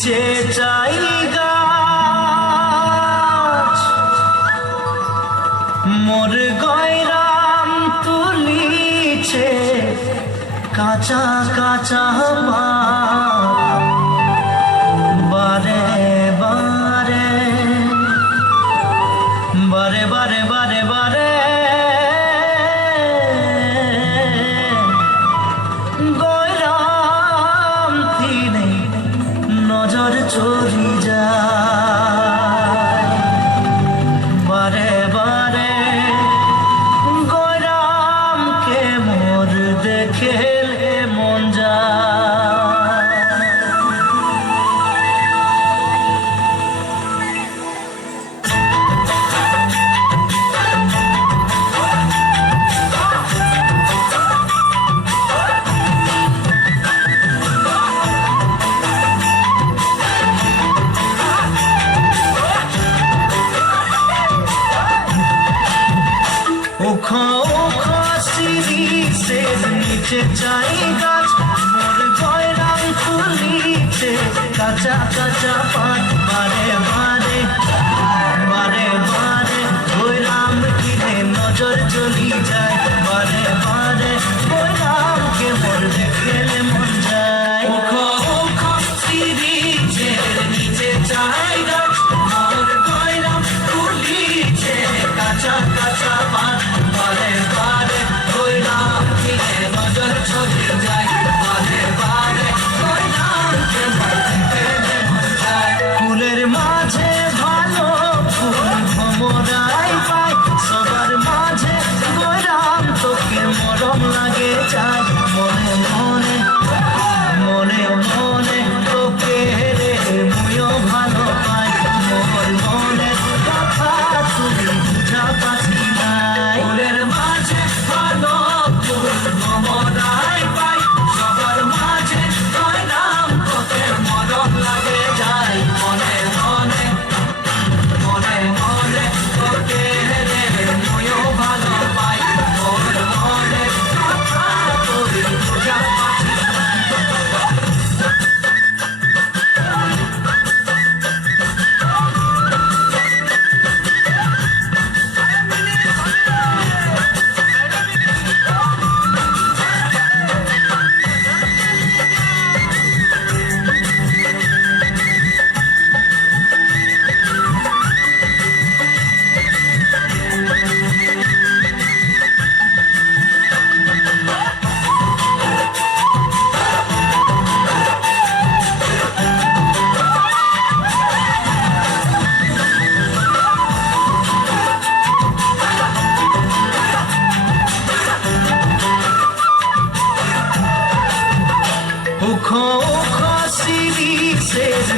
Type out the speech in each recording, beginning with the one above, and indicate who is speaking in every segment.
Speaker 1: নিচে চাই গাছ মোর গয়রাম তুলিছে কাঁচা কাঁচা মা 주자 দিতে চাই গাছ মোর গয়রাম তুলিতে কাঁচা কাঁচা পাত বারে বারে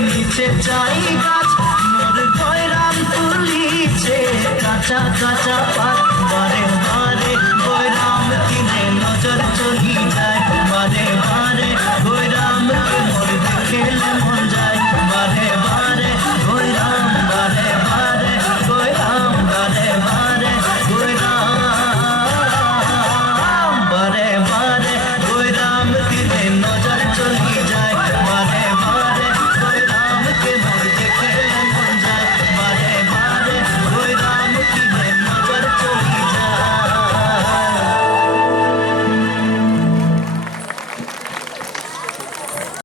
Speaker 1: নিচে চাই গাছ মোর গয়রাম তুলিছে কাঁচা কাঁচা পা